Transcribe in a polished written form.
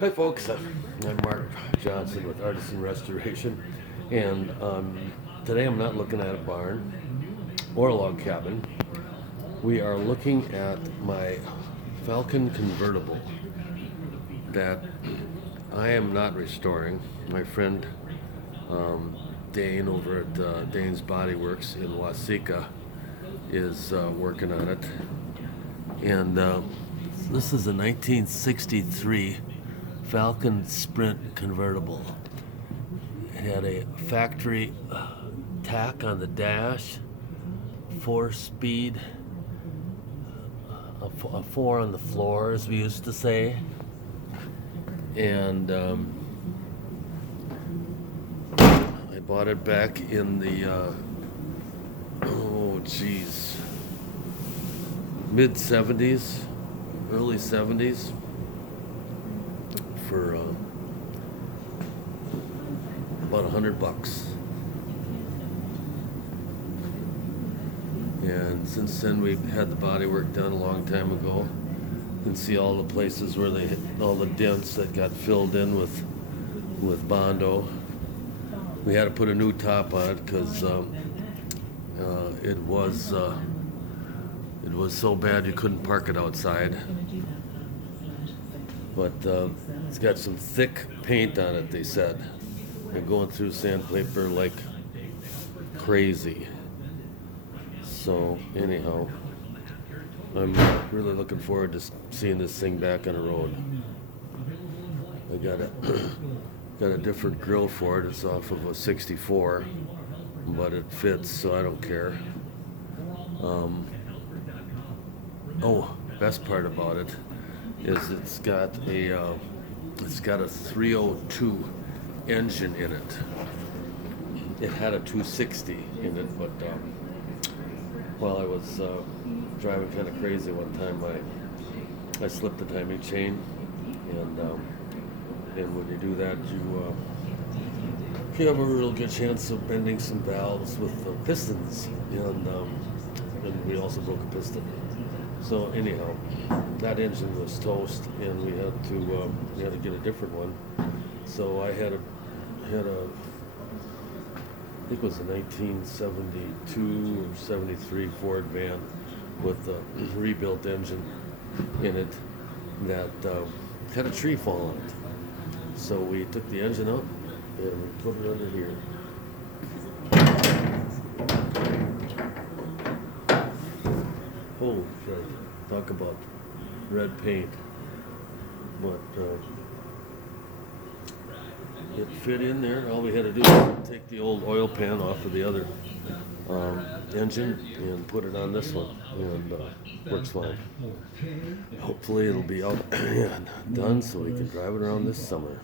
Hi folks, I'm Mark Johnson with Artisan Restoration, and today I'm not looking at a barn or a log cabin. We are looking at my Falcon Convertible that I am not restoring. My friend Dane over at Dane's Body Works in Waseca is working on it, and this is a 1963 Falcon Sprint convertible. It had a factory tack on the dash, 4-speed, a 4 on the floor, as we used to say, and I bought it back in the mid 70s, early 70s for about $100. And since then we've had the body work done a long time ago. You can see all the places where they hit all the dents that got filled in with Bondo. We had to put a new top on it because it was so bad you couldn't park it outside. But it's got some thick paint on it, they said. They're going through sandpaper like crazy. So anyhow, I'm really looking forward to seeing this thing back on the road. I got a different grill for it. It's off of a 64, but it fits, so I don't care. Best part about it is it's got a 302 engine in it. It had a 260 in it, but while I was driving kind of crazy one time, I slipped the timing chain, and when you do that, you have a real good chance of bending some valves with pistons, and we also broke a piston. So anyhow, that engine was toast, and we had to get a different one. So I had a I think it was a 1972 or 73 Ford van with a rebuilt engine in it that had a tree fall on it. So we took the engine out and we put it under here. Oh, talk about red paint. But it fit in there. All we had to do was take the old oil pan off of the other engine and put it on this one, and works fine. Hopefully it'll be out and done so we can drive it around this summer.